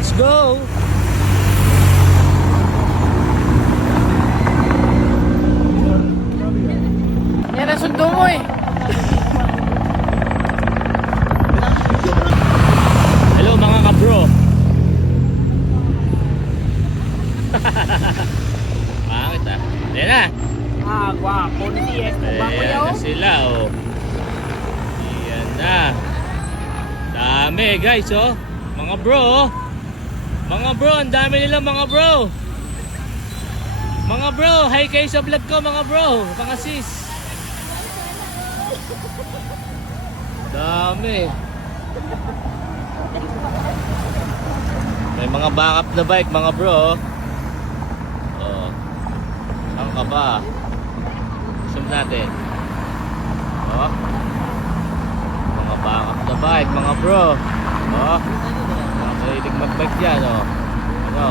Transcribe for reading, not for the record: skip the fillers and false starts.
Let's go! Yan ang sundo mo eh. Hello mga ka-bro. Bakit ah? Ayan na. Ah, guwapo ni TS. Guwapo Ayan yaw. na sila oh. Ayan na. Dami guys oh. Mga bro oh. Mga bro, ang dami nila mga bro. Mga bro, hi kayo sa vlog ko mga bro. Mga sis. Dami. May mga backup na bike mga bro. Oh. Saan ka ba? Zoom natin. Oh. Mga backup na bike mga bro. Oh. Mga mahilig mag-bike yan oh. Ano?